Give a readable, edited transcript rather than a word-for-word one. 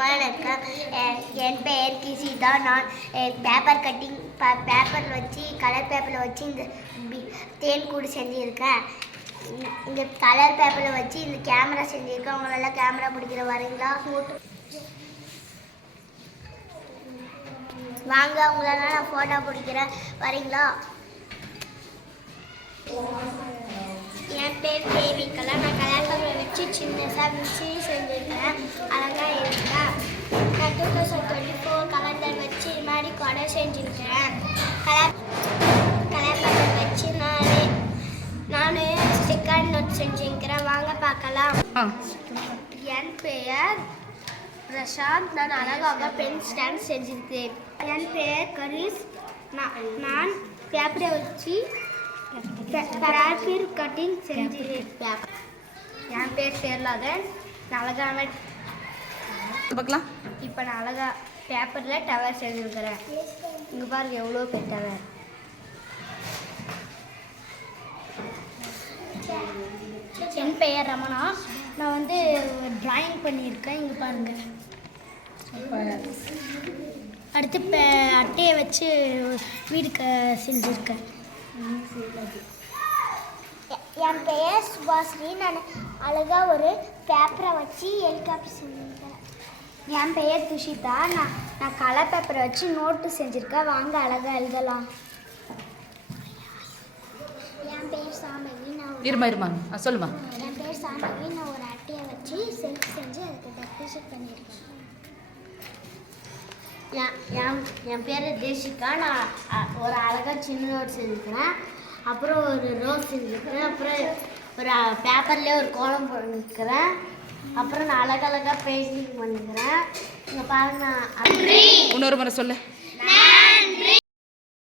வணக்கம். என் பெயர் கிசிதா. நான் பேப்பர் கட்டிங் பேப்பர் வச்சு கலர் பேப்பரில் வச்சு இந்த தேன் கூடு செஞ்சுருக்கேன். இந்த கலர் பேப்பரில் வச்சு இந்த கேமரா செஞ்சுருக்கேன். அவங்களெல்லாம் கேமரா பிடிக்கிற வரீங்களா? வாங்க, அவங்களெல்லாம் நான் ஃபோட்டோ பிடிக்கிறேன், வரீங்களா? என் பேர் தேவிக்கலா. நான் கலர் பேப்பரை வச்சு சின்னதாக மிக்சி செஞ்சுருக்கேன். அழகாக இருக்கேன். நான் 2024 கலண்டர் வச்சு இது மாதிரி கொடை செஞ்சுருக்கேன். கலர் பேப்பர் வச்சு நான் ஸ்டிக்கர் நோட் செஞ்சுருக்கிறேன். வாங்க பார்க்கலாம். என் பெயர் பிரசாந்த். நான் அழகாக பென் ஸ்டாண்ட் செஞ்சுருக்கேன். என் பெயர் கரீஸ். நான் பேப்பரை வச்சு பேப்பர் கட்டிங் செஞ்சுருக்கேன். என் பேர் சேர்லாதன். நான் அழகாக பார்க்கலாம். இப்போ நான் அழகாக பேப்பரில் டவர் செஞ்சுருக்கிறேன். இங்கே பாருங்க எவ்வளோ பெரிய டவர். என் பெயர் ரமணா. நான் வந்து ட்ராயிங் பண்ணியிருக்கேன். இங்கே பாருங்கள். அடுத்து அட்டையை வச்சு வீடு செஞ்சுருக்கேன். என் பெயர் சுபாஸ்ரீ. நான் அழகாக ஒரு பேப்பரை வச்சு எல்காப்பி செஞ்சுருக்கேன். என் பெயர் துஷிதா. நான் கலர் பேப்பரை வச்சு நோட்டு செஞ்சுருக்கேன். வாங்க அழகாக எழுதலாம். என் பெயர் சாமகி. இருமா சொல்லுமா. என் பேர் சாமகி. நான் ஒரு அட்டையை வச்சு செல்ஃப் செஞ்சு அதுக்கு டெக்கரேஷன் பண்ணியிருக்கேன். என் பேர் தேசிகா. நான் ஒரு அழகாக சின்ன நோட் செஞ்சுருக்கிறேன். அப்புறம் ஒரு ரோஸ் செஞ்சுருக்கிறேன். அப்புறம் ஒரு பேப்பர்லேயே ஒரு கோலம் பண்ணியிருக்கிறேன். அப்புறம் நான் அழகழகாக பெயிண்டிங் பண்ணிக்கிறேன். இங்கே பாருங்க. இன்னொரு முறை சொல்லு.